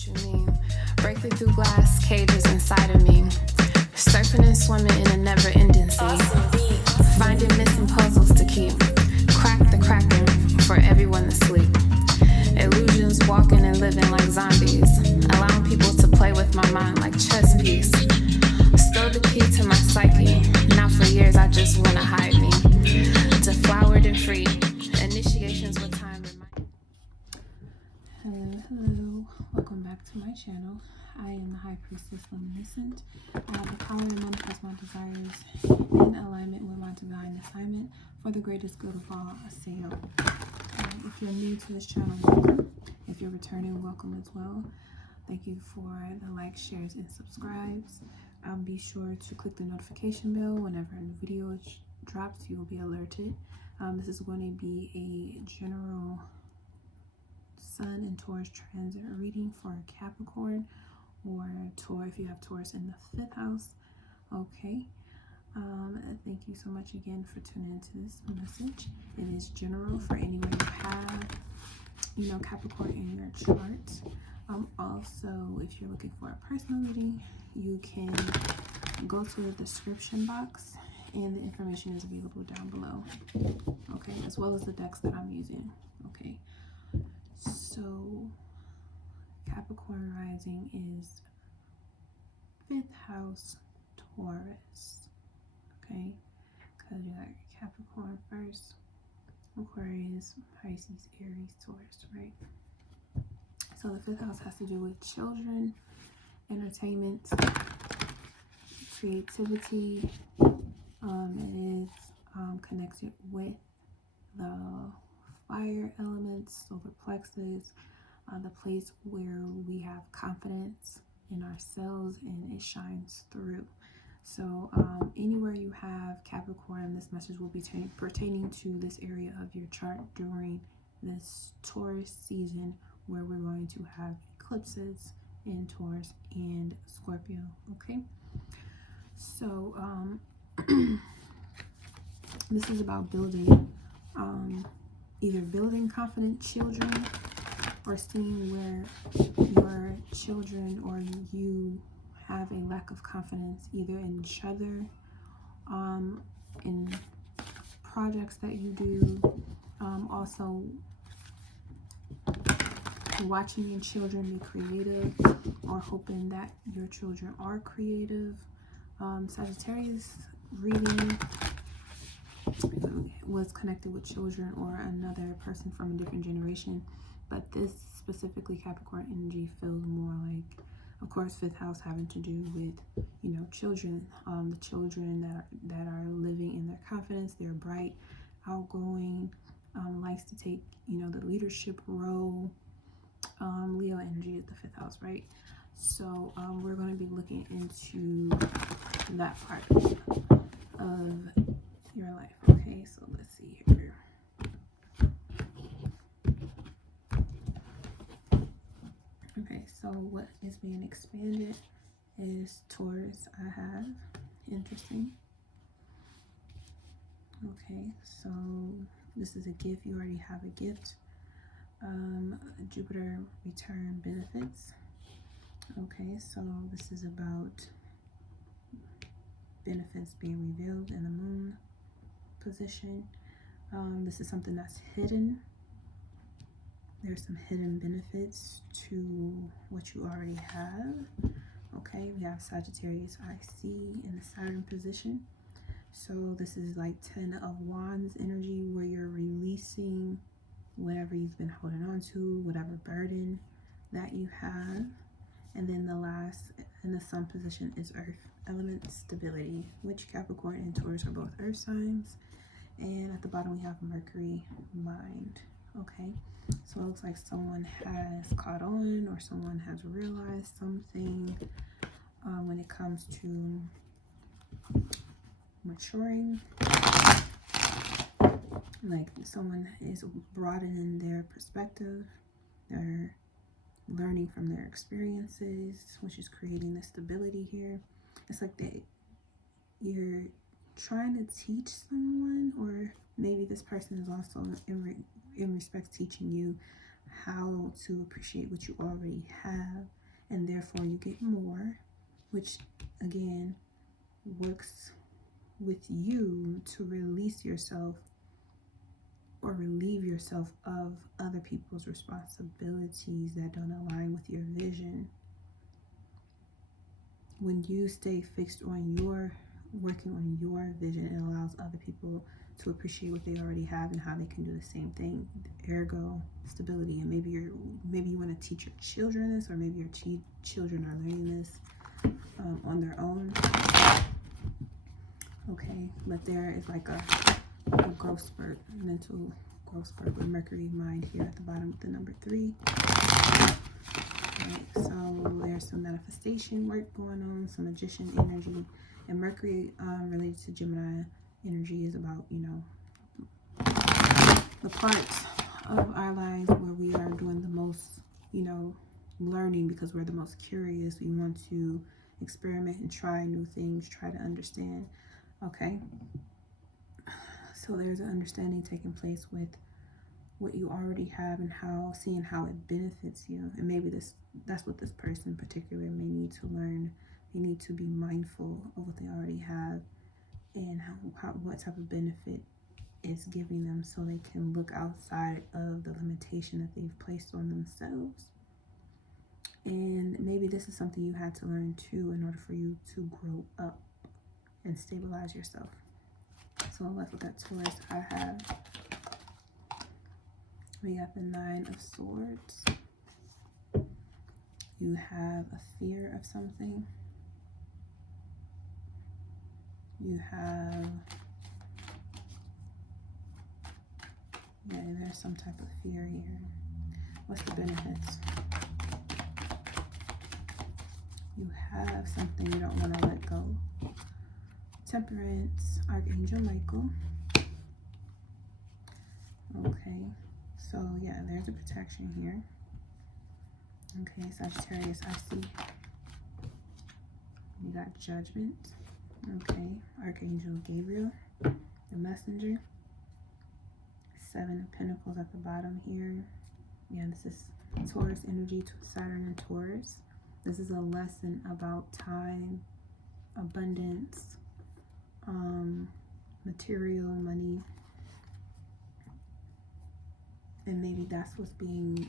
what you mean. Breaking through glass cages inside of me. Surfing and swimming in a never-ending sea. Finding missing puzzles to keep. Crack the cracking for everyone to sleep. Illusions walking and living like zombies. Allowing people to play with my mind like chess piece. Stole the key to my psyche. Now for years I just wanna hide me. Deflowered and free. Initiations with time in my... Hello. Welcome back to my channel. I am the High Priestess Luminescent. I have the power to manifest my desires in alignment with my divine assignment for the greatest good of all. Aseo. If you're new to this channel, welcome. If you're returning, welcome as well. Thank you for the likes, shares, and subscribes. Be sure to click the notification bell whenever a new video drops. You will be alerted. This is going to be a general Sun and Taurus transit reading for Capricorn or Taurus if you have Taurus in the 5th house. Okay. Thank you so much again for tuning into this message. It is general for anyone who have, Capricorn in your chart. Also, if you're looking for a personal reading, you can go to the description box and the information is available down below. Okay, as well as the decks that I'm using. Okay, so Capricorn Rising is 5th house Taurus. Okay, because you got Capricorn first, Aquarius, Pisces, Aries, Taurus, right? So the 5th house has to do with children, entertainment, creativity. It is connected with the fire elements, solar plexus, the place where we have confidence in ourselves and it shines through. So anywhere you have Capricorn, this message will be pertaining to this area of your chart during this Taurus season, where we're going to have eclipses in Taurus and Scorpio. Okay, so this is about building, either building confident children or seeing where your children or you have a lack of confidence either in each other, in projects that you do, also watching your children be creative or hoping that your children are creative. Sagittarius reading was connected with children or another person from a different generation, but this specifically Capricorn energy feels more like, of course, 5th house having to do with, children. The children that are living in their confidence, they're bright, outgoing, likes to take, the leadership role. Leo energy is the 5th house, right? So we're going to be looking into that part of your life. Okay, so let's see here. Okay, so what is being expanded is Taurus. I have interesting. Okay, so this is a gift. You already have a gift. Jupiter return benefits. Okay, so this is about benefits being revealed in the moon position. This is something that's hidden. There's some hidden benefits to what you already have. Okay, we have Sagittarius IC in the Saturn position. So this is like 10 of Wands energy, where you're releasing whatever you've been holding on to, whatever burden that you have. And then the last in the Sun position is Earth element stability, which Capricorn and Taurus are both Earth signs. And at the bottom we have Mercury mind. Okay, so it looks like someone has caught on or someone has realized something when it comes to maturing. Like someone is broadening their perspective, they're learning from their experiences, which is creating the stability here. It's like you're trying to teach someone, or maybe this person is also in respect teaching you how to appreciate what you already have, and therefore you get more, which again works with you to release yourself or relieve yourself of other people's responsibilities that don't align with your vision. When you stay fixed on working on your vision, it allows other people to appreciate what they already have and how they can do the same thing. Ergo, stability. And maybe you want to teach your children this, or maybe your children are learning this on their own. Okay, but there is like a growth spurt, mental growth spurt with Mercury mind here at the bottom with the number 3. Right, so there's some manifestation work going on, some magician energy, and Mercury related to Gemini energy is about, you know, the parts of our lives where we are doing the most, you know, learning, because we're the most curious. We want to experiment and try new things, try to understand. Okay, so there's an understanding taking place with what you already have and seeing how it benefits you. And maybe that's what this person in particular may need to learn. They need to be mindful of what they already have and what type of benefit it's giving them, so they can look outside of the limitation that they've placed on themselves. And maybe this is something you had to learn too in order for you to grow up and stabilize yourself. So let's look at Taurus. I have, we got the 9 of Swords. You have a fear of something. You have, yeah, there's some type of fear here. What's the benefits? You have something you don't want to let go. Temperance, Archangel Michael. Okay, so yeah, there's a protection here. Okay, Sagittarius, I see. You got Judgment. Okay, Archangel Gabriel, the Messenger. 7 of Pentacles at the bottom here. Yeah, this is Taurus energy, Saturn and Taurus. This is a lesson about time, abundance, material, money. And maybe that's what's being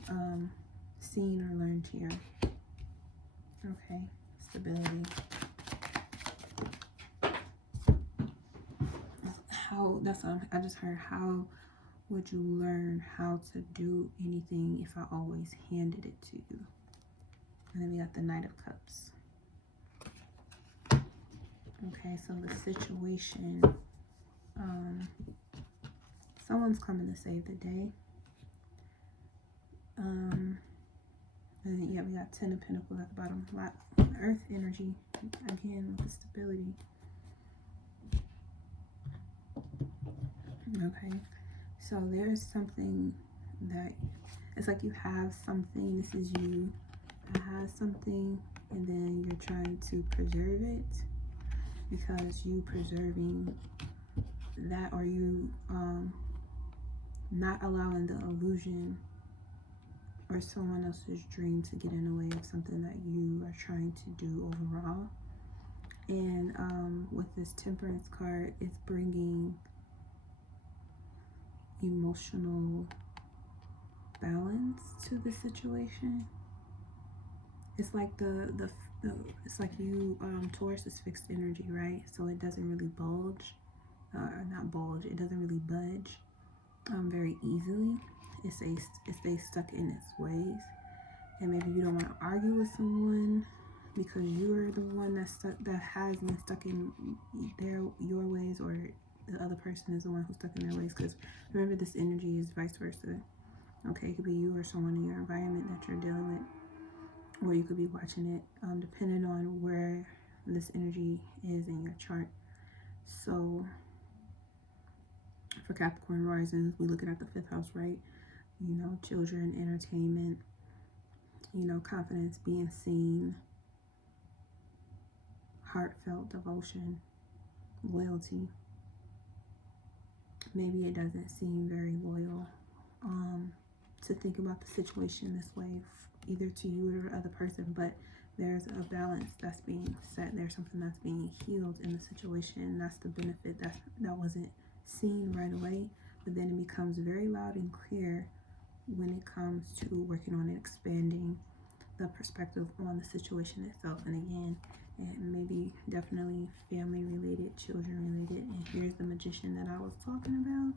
seen or learned here. Okay, stability. I just heard, how would you learn how to do anything if I always handed it to you? And then we got the Knight of Cups. Okay, so the situation, someone's coming to save the day. And yeah, we got 10 of Pentacles at the bottom. Earth energy, again, with the stability. Okay, so there's something that, it's like you have something, this is you, that has something, and then you're trying to preserve it, because you preserving that, or you not allowing the illusion or someone else's dream to get in the way of something that you are trying to do overall. And with this Temperance card, it's bringing emotional balance to the situation. It's like it's like you, Taurus is fixed energy, right? So it doesn't really bulge, not bulge, it doesn't really budge very easily. It stays stuck in its ways. And maybe you don't want to argue with someone because you're the one that has been stuck in your ways, or the other person is the one who's stuck in their ways. Because remember, this energy is vice versa. Okay, it could be you or someone in your environment that you're dealing with, or you could be watching it, depending on where this energy is in your chart. So for Capricorn Rising, we looking at the 5th house, right? You know, children, entertainment, you know, confidence, being seen, heartfelt devotion, loyalty. Maybe it doesn't seem very loyal. to think about the situation this way, either to you or the other person, but there's a balance that's being set. There's something that's being healed in the situation. That's the benefit that wasn't seen right away, but then it becomes very loud and clear when it comes to working on and expanding the perspective on the situation itself. And again, and maybe definitely family related, children related. And here's the magician that I was talking about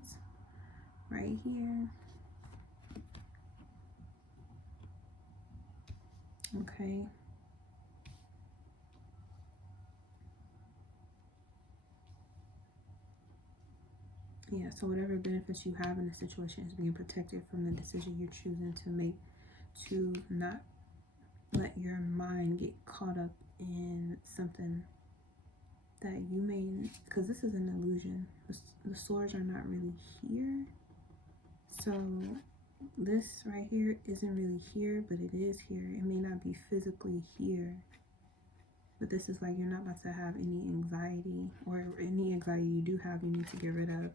right here. Okay. Yeah, so whatever benefits you have in the situation is being protected from the decision you're choosing to make, to not let your mind get caught up in something that you may, because this is an illusion. The swords are not really here. So this right here isn't really here, but it is here. It may not be physically here, but this is like you're not about to have any anxiety, or any anxiety you do have, you need to get rid of.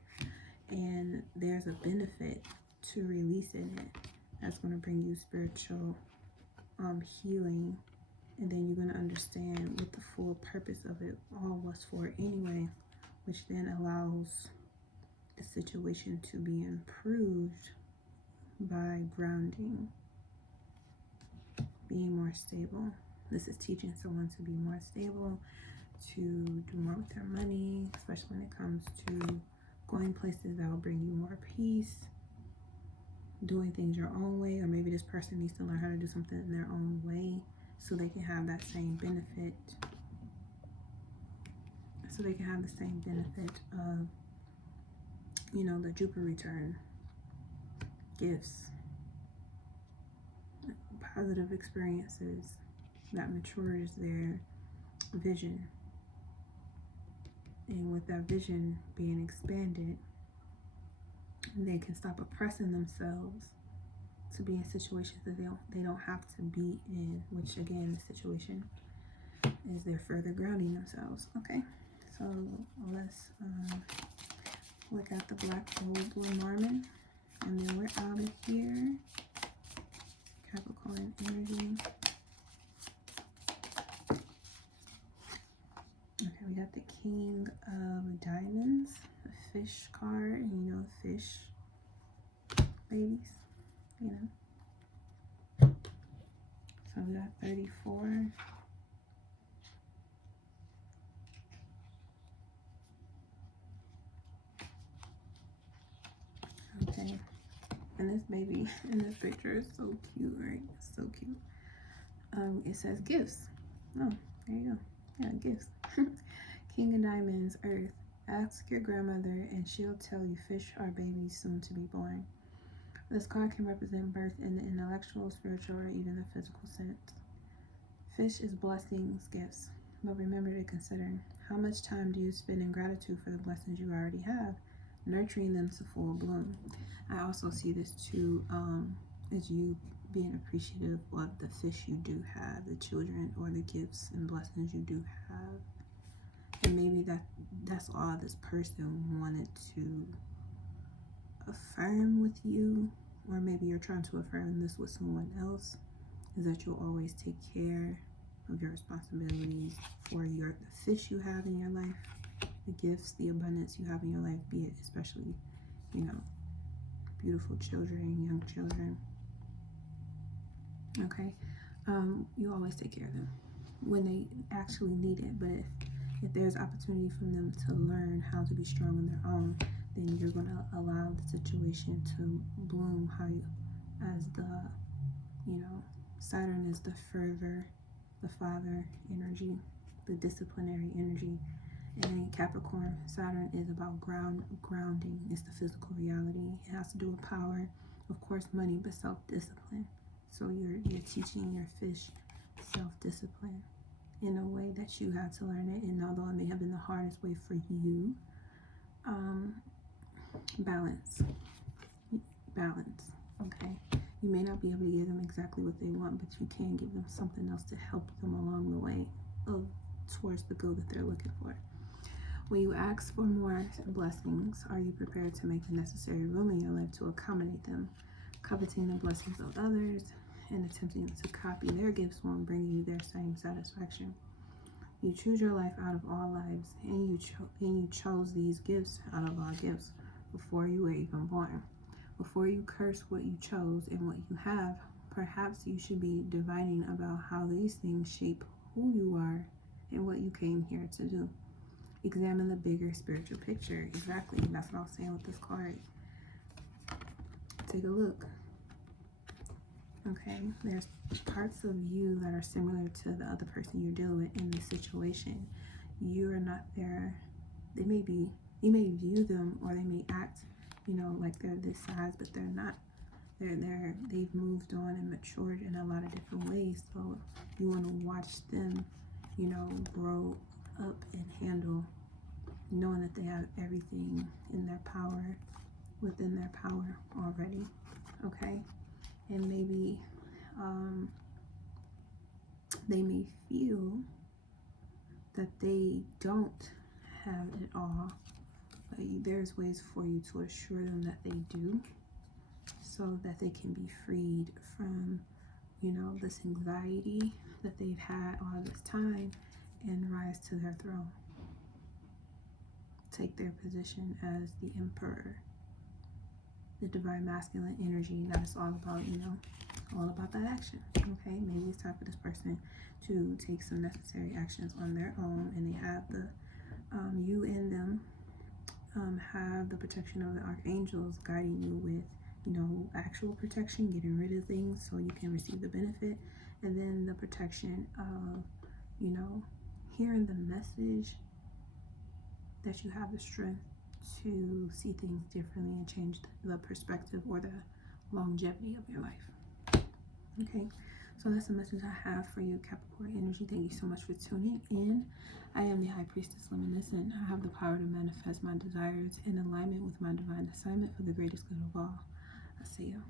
And there's a benefit to releasing it that's going to bring you spiritual healing. And then you're going to understand what the full purpose of it all was for anyway, which then allows the situation to be improved by grounding, being more stable. This is teaching someone to be more stable, to do more with their money, especially when it comes to going places that will bring you more peace, doing things your own way, or maybe this person needs to learn how to do something in their own way so they can have that same benefit. So they can have the same benefit of, you know, the Jupiter return, gifts, positive experiences that matures their vision. And with that vision being expanded, they can stop oppressing themselves to be in situations that they don't have to be in, which again, the situation is they're further grounding themselves. Okay, so let's look at the black gold Lenormand, and then we're out of here. Capricorn energy. Okay, we got the King of Diamonds, the fish card, and you know, fish babies, you know. So we got 34. Okay, and this baby in this picture is so cute, right? It's so cute. It says gifts. Oh, there you go. Yeah, gifts. King of Diamonds, Earth. Ask your grandmother and she'll tell you fish are babies soon to be born. This card can represent birth in the intellectual, spiritual, or even the physical sense. Fish is blessings, gifts. But remember to consider, how much time do you spend in gratitude for the blessings you already have, nurturing them to full bloom? I also see this too as you being appreciative of the fish you do have, the children, or the gifts and blessings you do have. And maybe that's all this person wanted to affirm with you, or maybe you're trying to affirm this with someone else, is that you'll always take care of your responsibilities for the fish you have in your life, the gifts, the abundance you have in your life, be it especially, you know, beautiful children, young children. Okay, you always take care of them when they actually need it. But if there's opportunity for them to learn how to be strong on their own, then you're going to allow the situation to bloom how you, as the, you know, Saturn is the father energy, the disciplinary energy. And Capricorn, Saturn is about grounding. It's the physical reality. It has to do with power, of course, money, but self-discipline. So you're teaching your fish self-discipline in a way that you had to learn it. And although it may have been the hardest way for you, balance, okay? You may not be able to give them exactly what they want, but you can give them something else to help them along the way towards the goal that they're looking for. When you ask for more blessings, are you prepared to make the necessary room in your life to accommodate them? Coveting the blessings of others and attempting to copy their gifts won't bring you their same satisfaction. You choose your life out of all lives, and you chose these gifts out of all gifts before you were even born. Before you curse what you chose and what you have, perhaps you should be dividing about how these things shape who you are and what you came here to do. Examine the bigger spiritual picture. Exactly, that's what I was saying with this card. Take a look. Okay, there's parts of you that are similar to the other person you're dealing with in this situation. You are not there. You may view them, or they may act, like they're this size, but they're not. They've moved on and matured in a lot of different ways. So you want to watch them, grow up and handle, knowing that they have everything in their power, within their power already. Okay, and maybe they may feel that they don't have it all, but there's ways for you to assure them that they do, so that they can be freed from, this anxiety that they've had all this time and rise to their throne. Take their position as the emperor, the divine masculine energy that is all about, all about that action. Okay, maybe it's time for this person to take some necessary actions on their own, and they have the you and them have the protection of the archangels guiding you with, actual protection, getting rid of things so you can receive the benefit, and then the protection of, hearing the message that you have the strength to see things differently and change the perspective or the longevity of your life. Okay, so that's the message I have for you, Capricorn energy. Thank you so much for tuning in. I am the High Priestess Luminescent. I have the power to manifest my desires in alignment with my divine assignment for the greatest good of all. I see you.